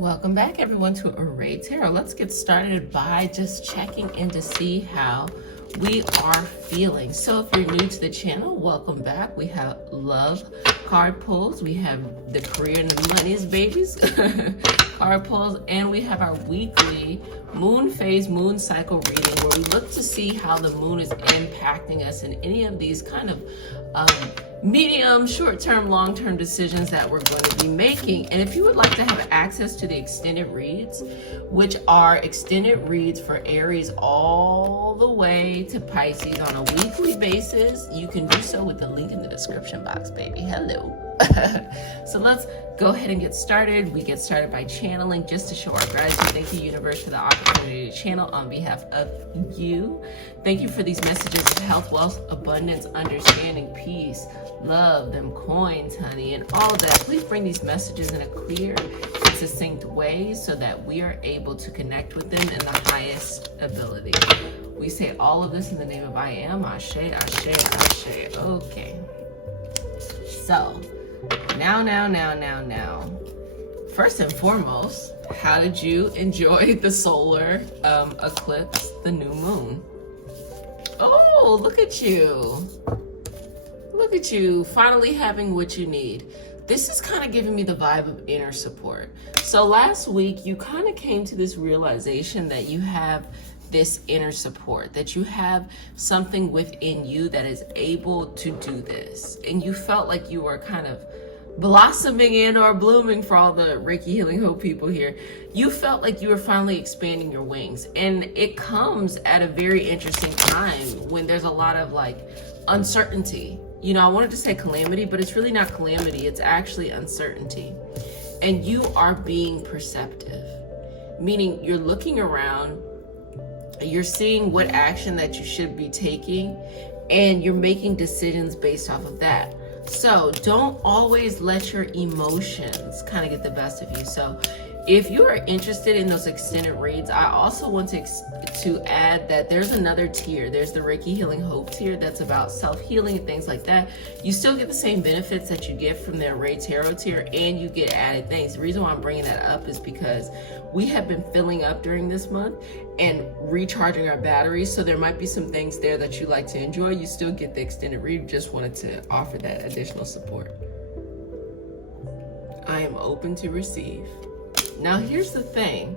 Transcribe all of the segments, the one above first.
Welcome back, everyone, to Array Tarot. Let's get started by just checking in to see how we are feeling. So if you're new to the channel, welcome back. We have love card pulls, we have the career and the millennials babies card pulls, and we have our weekly moon phase, moon cycle reading, where we look to see how the moon is impacting us in any of these kind of medium, short-term, long-term decisions that we're going to be making. And if you would like to have access to the extended reads, which are extended reads for Aries all the way to Pisces on a weekly basis, you can do so with the link in the description box, baby. Hello. So let's go ahead and get started. We get started by channeling just to show our gratitude. Thank you, universe, for the opportunity to channel on behalf of you. Thank you for these messages of health, wealth, abundance, understanding, peace, love, them coins, honey, and all of that. Please bring these messages in a clear and succinct way so that we are able to connect with them in the highest ability. We say all of this in the name of I am. Ashe, Ashe, Ashe. Okay. So, now. First and foremost, how did you enjoy the solar eclipse, the new moon? Oh, look at you. Look at you, finally having what you need. This is kind of giving me the vibe of inner support. So last week, you kind of came to this realization that you have this inner support, that you have something within you that is able to do this. And you felt like you were kind of blossoming in or blooming, for all the Reiki Healing Hope people here. You felt like you were finally expanding your wings. And it comes at a very interesting time when there's a lot of like uncertainty. You know, I wanted to say calamity, but it's really not calamity. It's actually uncertainty. And you are being perceptive, meaning you're looking around, you're seeing what action that you should be taking, and you're making decisions based off of that. So don't always let your emotions kind of get the best of you. So if you are interested in those extended reads, I also want to add that there's another tier. There's the Reiki Healing Hope tier that's about self-healing and things like that. You still get the same benefits that you get from the Array Tarot tier, and you get added things. The reason why I'm bringing that up is because we have been filling up during this month and recharging our batteries. So there might be some things there that you like to enjoy. You still get the extended read. Just wanted to offer that additional support. I am open to receive. Now, here's the thing.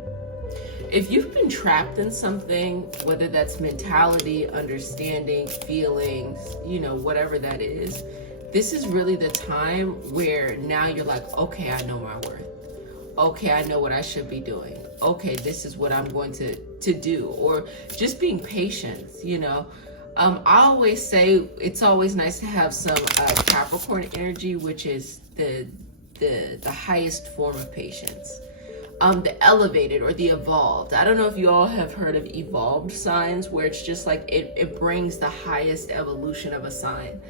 If you've been trapped in something, whether that's mentality, understanding, feelings, you know, whatever that is, this is really the time where now you're like, okay, I know my worth. Okay, I know what I should be doing. Okay, this is what I'm going to do. Or just being patient, you know. I always say it's always nice to have some Capricorn energy, which is the highest form of patience. The elevated or the evolved. I don't know if you all have heard of evolved signs, where it's just like it brings the highest evolution of a sign.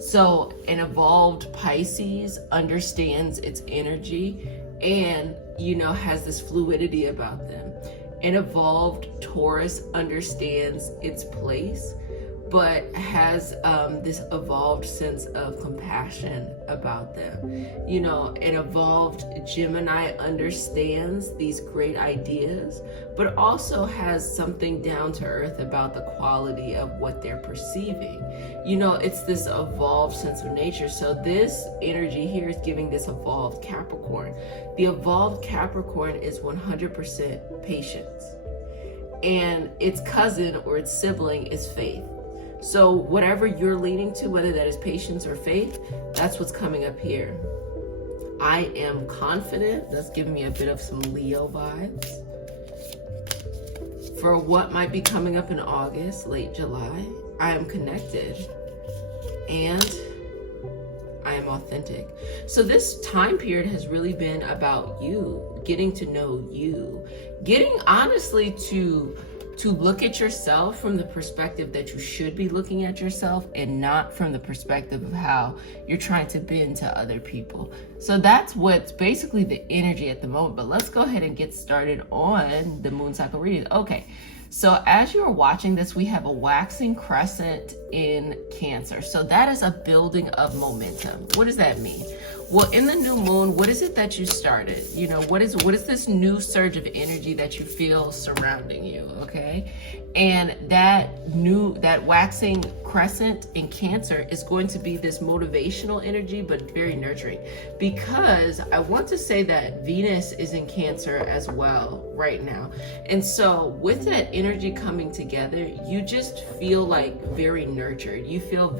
So an evolved Pisces understands its energy and, you know, has this fluidity about them. An evolved Taurus understands its place, but has this evolved sense of compassion about them. You know, an evolved Gemini understands these great ideas, but also has something down to earth about the quality of what they're perceiving. You know, it's this evolved sense of nature. So this energy here is giving this evolved Capricorn. The evolved Capricorn is 100% patience, and its cousin or its sibling is faith. So whatever you're leaning to, whether that is patience or faith, that's what's coming up here. I am confident. That's giving me a bit of some Leo vibes for what might be coming up in August, late July. I am connected and I am authentic. So this time period has really been about you, getting to know you, getting honestly to look at yourself from the perspective that you should be looking at yourself, and not from the perspective of how you're trying to bend to other people. So that's what's basically the energy at the moment. But let's go ahead and get started on the moon cycle reading. Okay, so as you're watching this, we have a waxing crescent in Cancer. So that is a building of momentum. What does that mean? Well, in the new moon, what is it that you started? You know, what is this new surge of energy that you feel surrounding you, okay? And that waxing crescent in Cancer is going to be this motivational energy, but very nurturing. Because I want to say that Venus is in Cancer as well right now. And so with that energy coming together, you just feel like very nurtured. You feel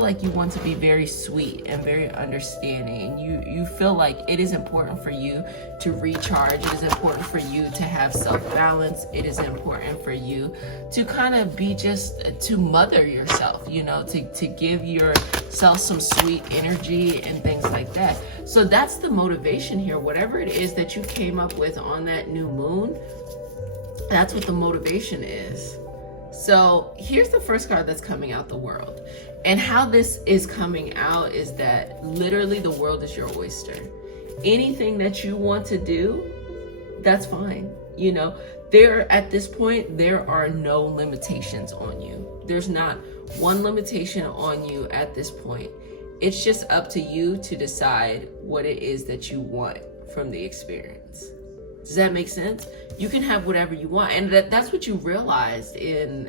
like you want to be very sweet and very understanding. And you feel like it is important for you to recharge. It is important for you to have self-balance. It is important for you to kind of be to mother yourself, you know, to give yourself some sweet energy and things like that. So that's the motivation here. Whatever it is that you came up with on that new moon, that's what the motivation is. So here's the first card that's coming out, the World. And how this is coming out is that literally the world is your oyster. Anything that you want to do, that's fine. You know, at this point, there are no limitations on you. There's not one limitation on you at this point. It's just up to you to decide what it is that you want from the experience. Does that make sense? You can have whatever you want. And that's what you realized in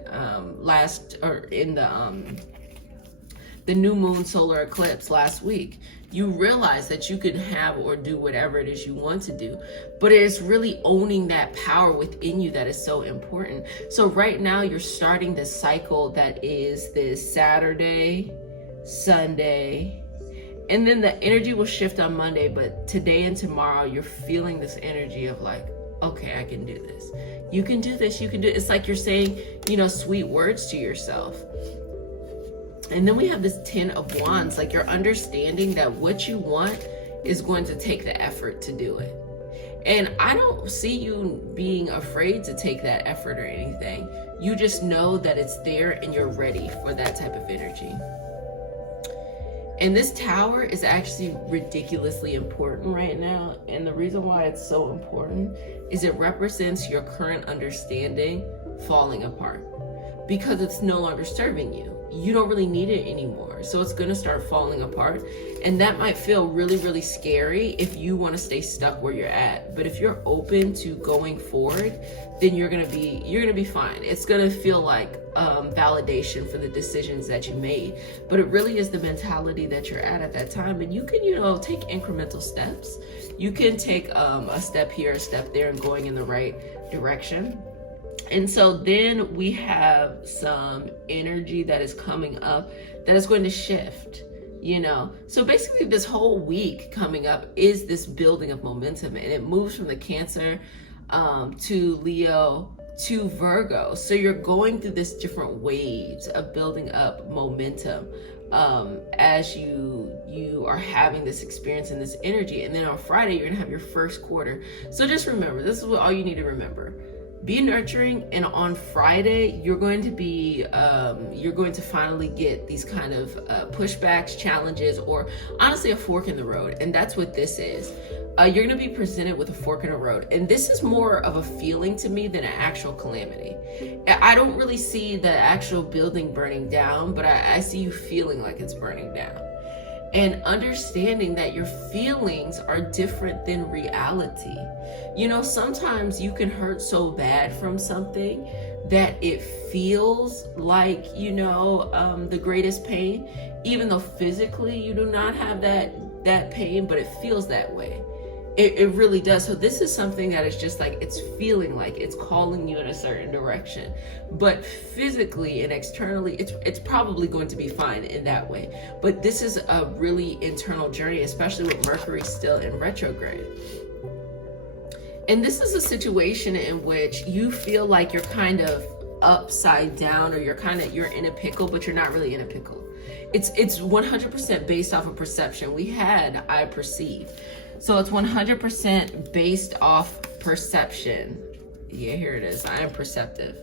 the new moon solar eclipse last week. You realize that you can have or do whatever it is you want to do, but it is really owning that power within you that is so important. So right now you're starting this cycle that is this Saturday, Sunday, and then the energy will shift on Monday, but today and tomorrow you're feeling this energy of like, okay, I can do this. You can do this, you can do it. It's like you're saying, you know, sweet words to yourself. And then we have this 10 of Wands, like you're understanding that what you want is going to take the effort to do it. And I don't see you being afraid to take that effort or anything. You just know that it's there and you're ready for that type of energy. And this Tower is actually ridiculously important right now. And the reason why it's so important is it represents your current understanding falling apart because it's no longer serving you. You don't really need it anymore. So it's going to start falling apart. And that might feel really, really scary if you want to stay stuck where you're at. But if you're open to going forward, then you're going to be fine. It's going to feel like validation for the decisions that you made. But it really is the mentality that you're at that time. And you can, you know, take incremental steps. You can take a step here, a step there, and going in the right direction. And so then we have some energy that is coming up that is going to shift, you know. So basically this whole week coming up is this building of momentum, and it moves from the Cancer to Leo to Virgo. So you're going through this different waves of building up momentum as you are having this experience and this energy. And then on Friday, you're gonna have your first quarter. So just remember, this is what all you need to remember. Be nurturing, and on Friday you're going to finally get these kind of pushbacks, challenges, or honestly a fork in the road. And that's what this is. You're going to be presented with a fork in the road, and this is more of a feeling to me than an actual calamity. I don't really see the actual building burning down, but I see you feeling like it's burning down. And understanding that your feelings are different than reality. You know, sometimes you can hurt so bad from something that it feels like, you know, the greatest pain, even though physically you do not have that pain, but it feels that way. It really does. So this is something that is just like, it's feeling like it's calling you in a certain direction, but physically and externally, it's probably going to be fine in that way. But this is a really internal journey, especially with Mercury still in retrograde. And this is a situation in which you feel like you're kind of upside down, or you're in a pickle, but you're not really in a pickle. It's 100% based off of perception. We had I perceive. So it's 100% based off perception. Yeah, here it is. I am perceptive.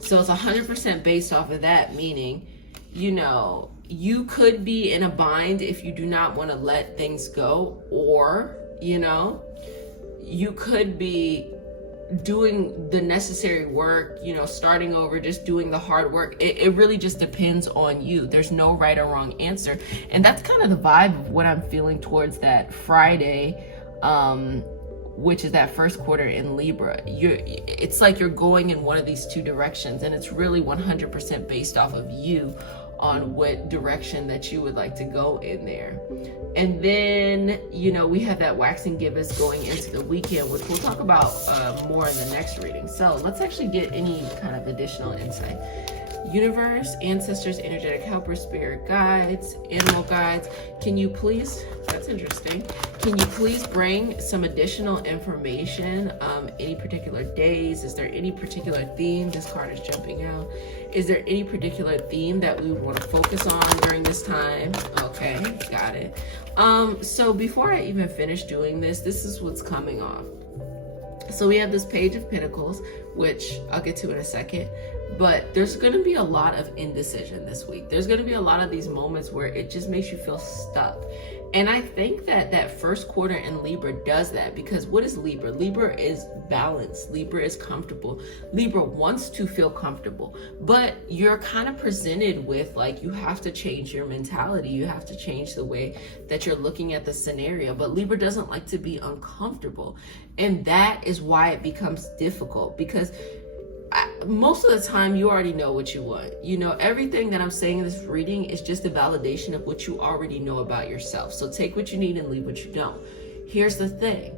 So it's 100% based off of that, meaning, you know, you could be in a bind if you do not want to let things go, or, you know, you could be doing the necessary work, you know, starting over, just doing the hard work. It really just depends on you. There's no right or wrong answer. And that's kind of the vibe of what I'm feeling towards that Friday, which is that first quarter in Libra. It's like you're going in one of these two directions, and it's really 100% based off of you on what direction that you would like to go in there. And then, you know, we have that waxing gibbous going into the weekend, which we'll talk about more in the next reading. So let's actually get any kind of additional insight. Universe, ancestors, energetic helpers, spirit guides, animal guides, can you please, that's interesting, can you please bring some additional information, any particular days? Is there any particular theme? This card is jumping out. Is there any particular theme that we want to focus on during this time? Okay, got it. So before I even finish doing this, this is what's coming off. So we have this Page of Pentacles, which I'll get to in a second. But there's going to be a lot of indecision this week. There's going to be a lot of these moments where it just makes you feel stuck. And I think that that first quarter in Libra does that, because what is Libra? Libra is balanced. Libra is comfortable. Libra wants to feel comfortable, but you're kind of presented with, like, you have to change your mentality. You have to change the way that you're looking at the scenario. But Libra doesn't like to be uncomfortable. And that is why it becomes difficult, because most of the time you already know what you want. You know, everything that I'm saying in this reading is just a validation of what you already know about yourself. So take what you need and leave what you don't. Here's the thing.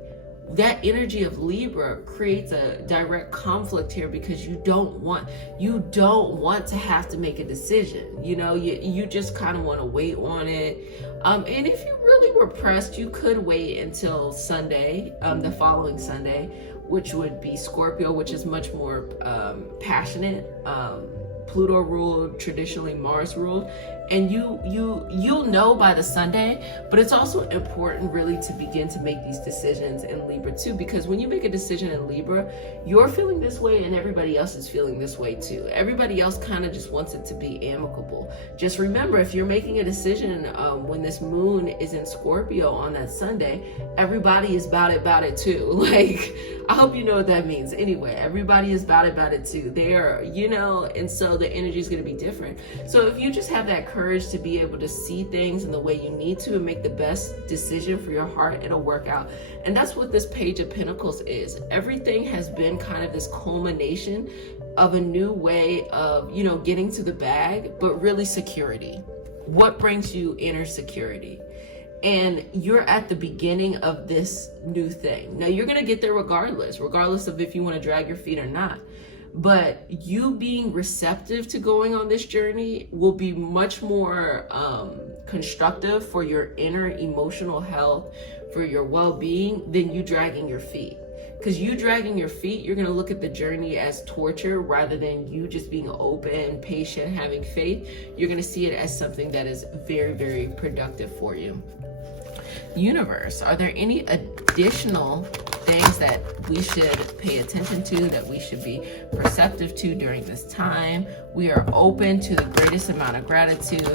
That energy of Libra creates a direct conflict here, because you don't want to have to make a decision. You know, you just kind of want to wait on it. And if you really were pressed, you could wait until Sunday, the following Sunday, which would be Scorpio, which is much more passionate, Pluto ruled, traditionally Mars ruled, and you'll know by the Sunday. But it's also important really to begin to make these decisions in Libra too, because when you make a decision in Libra, you're feeling this way and everybody else is feeling this way too. Everybody else kind of just wants it to be amicable. Just remember, if you're making a decision when this moon is in Scorpio on that Sunday, everybody is about it too. Like, I hope you know what that means. Anyway, everybody is about it too. They are, you know, and so the energy is going to be different. So if you just have that courage to be able to see things in the way you need to and make the best decision for your heart, it'll work out. And that's what this Page of Pentacles is. Everything has been kind of this culmination of a new way of, you know, getting to the bag, but really security. What brings you inner security? And you're at the beginning of this new thing. Now, you're going to get there regardless of if you want to drag your feet or not. But you being receptive to going on this journey will be much more constructive for your inner emotional health, for your well-being, than you dragging your feet. Because you dragging your feet, you're going to look at the journey as torture rather than you just being open, patient, having faith. You're going to see it as something that is very, very productive for you. Universe, are there any additional things that we should pay attention to, that we should be perceptive to during this time? We are open to the greatest amount of gratitude.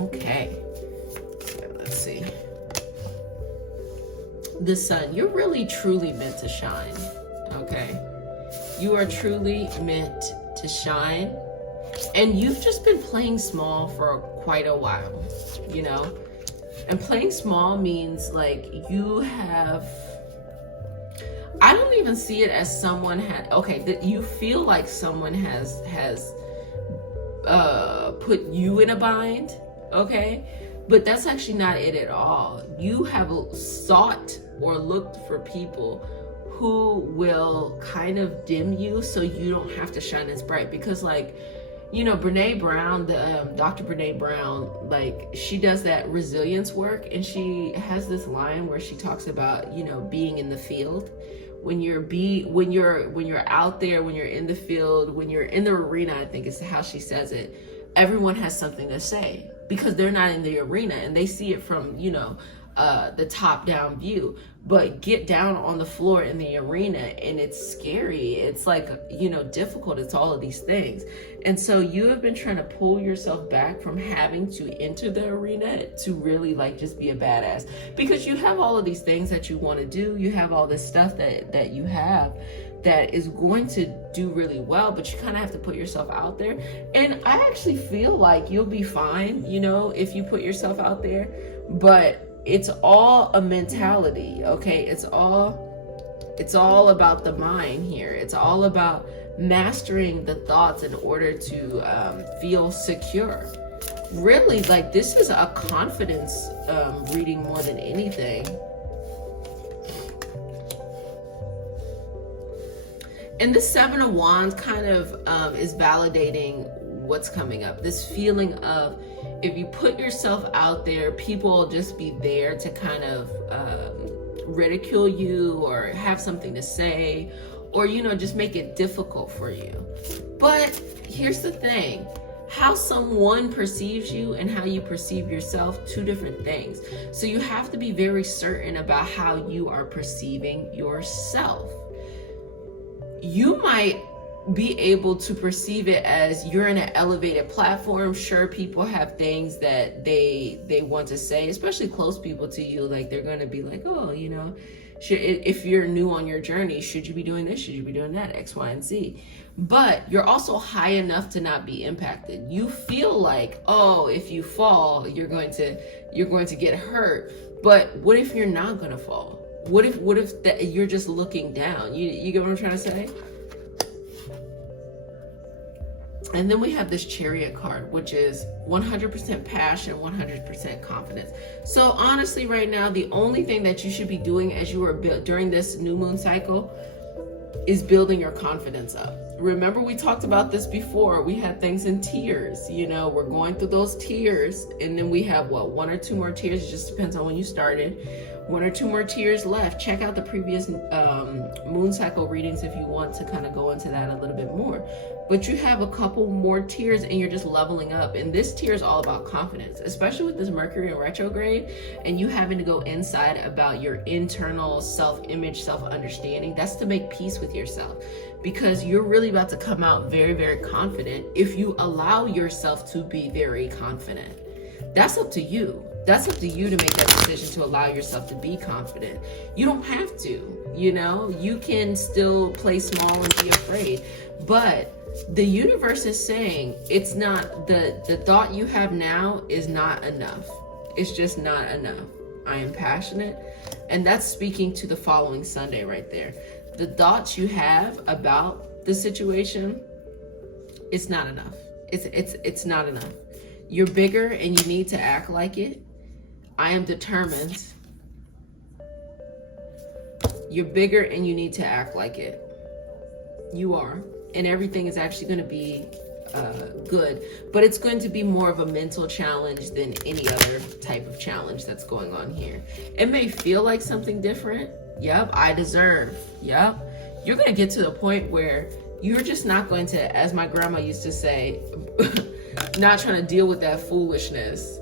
Okay, let's see. The Sun, you're really truly meant to shine. Okay, you are truly meant to shine, and you've just been playing small for quite a while, you know. And playing small means, like, you have, I don't even see it as someone had, okay, that you feel like someone has put you in a bind, okay? But that's actually not it at all. You have sought or looked for people who will kind of dim you so you don't have to shine as bright. Because, like, you know, Brene Brown, Dr. Brene Brown, like, she does that resilience work, and she has this line where she talks about, you know, being in the field. When you're out there, when you're in the field, when you're in the arena, I think is how she says it, everyone has something to say because they're not in the arena and they see it from, you know, the top down view. But get down on the floor in the arena and it's scary. It's like, you know, difficult. It's all of these things. And so you have been trying to pull yourself back from having to enter the arena to really, like, just be a badass, because you have all of these things that you want to do. You have all this stuff that you have, that is going to do really well, but you kind of have to put yourself out there. And I actually feel like you'll be fine, you know, if you put yourself out there, but it's all a mentality, okay? It's all about the mind here. It's all about mastering the thoughts in order to feel secure. Really, like, this is a confidence reading more than anything. And this Seven of Wands kind of is validating what's coming up. This feeling of, if you put yourself out there, people will just be there to kind of ridicule you or have something to say, or, you know, just make it difficult for you. But here's the thing. How someone perceives you and how you perceive yourself, two different things. So you have to be very certain about how you are perceiving yourself. You might be able to perceive it as you're in an elevated platform. Sure, people have things that they want to say, especially close people to you. Like, they're going to be like, oh, you know, if you're new on your journey, should you be doing this? Should you be doing that? X, Y, and Z. But you're also high enough to not be impacted. You feel like, oh, if you fall, you're going to get hurt. But what if you're not going to fall? What if that you're just looking down? You get what I'm trying to say? And then we have this Chariot card, which is 100% passion, 100% confidence. So honestly, right now, the only thing that you should be doing as you are during this new moon cycle is building your confidence up. Remember, we talked about this before. We had things in tiers. You know, we're going through those tiers, and then we have one or two more tiers. It just depends on when you started. 1 or 2 more tiers left. Check out the previous moon cycle readings if you want to kind of go into that a little bit more. But you have a couple more tiers and you're just leveling up. And this tier is all about confidence, especially with this Mercury in retrograde and you having to go inside about your internal self-image, self-understanding. That's to make peace with yourself, because you're really about to come out very, very confident if you allow yourself to be very confident. That's up to you. That's up to you to make that decision to allow yourself to be confident. You don't have to, you know, you can still play small and be afraid. But the universe is saying it's not, the thought you have now is not enough. It's just not enough. I am passionate. And that's speaking to the following Sunday right there. The thoughts you have about the situation, it's not enough. It's not enough. You're bigger and you need to act like it. I am determined. You're bigger and you need to act like it. You are. And everything is actually going to be good. But it's going to be more of a mental challenge than any other type of challenge that's going on here. It may feel like something different. Yep, I deserve. Yep. You're going to get to the point where you're just not going to, as my grandma used to say, not trying to deal with that foolishness.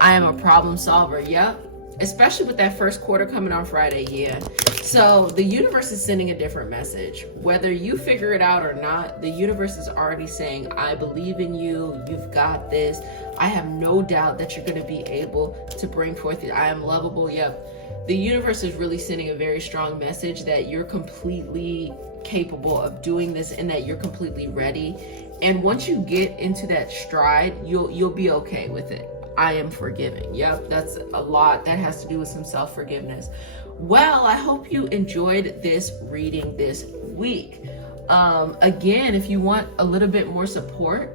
I am a problem solver. Yep. Especially with that first quarter coming on Friday. Yeah. So the universe is sending a different message. Whether you figure it out or not, the universe is already saying, I believe in you. You've got this. I have no doubt that you're going to be able to bring forth it. I am lovable. Yep. The universe is really sending a very strong message that you're completely capable of doing this and that you're completely ready. And once you get into that stride, you'll be okay with it. I am forgiving. Yep, that's a lot. That has to do with some self-forgiveness. Well, I hope you enjoyed this reading this week. Again, if you want a little bit more support,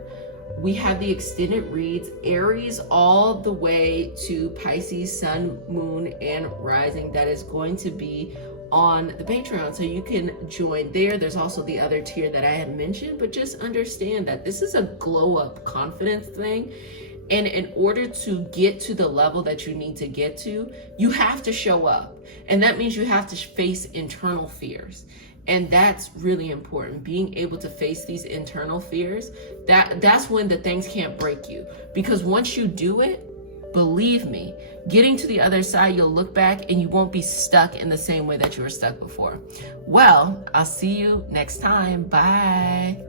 we have the extended reads, Aries all the way to Pisces, Sun, Moon, and Rising. That is going to be on the Patreon, so you can join there. There's also the other tier that I had mentioned, but just understand that this is a glow up confidence thing. And in order to get to the level that you need to get to, you have to show up. And that means you have to face internal fears. And that's really important. Being able to face these internal fears, that's when the things can't break you. Because once you do it, believe me, getting to the other side, you'll look back and you won't be stuck in the same way that you were stuck before. Well, I'll see you next time. Bye.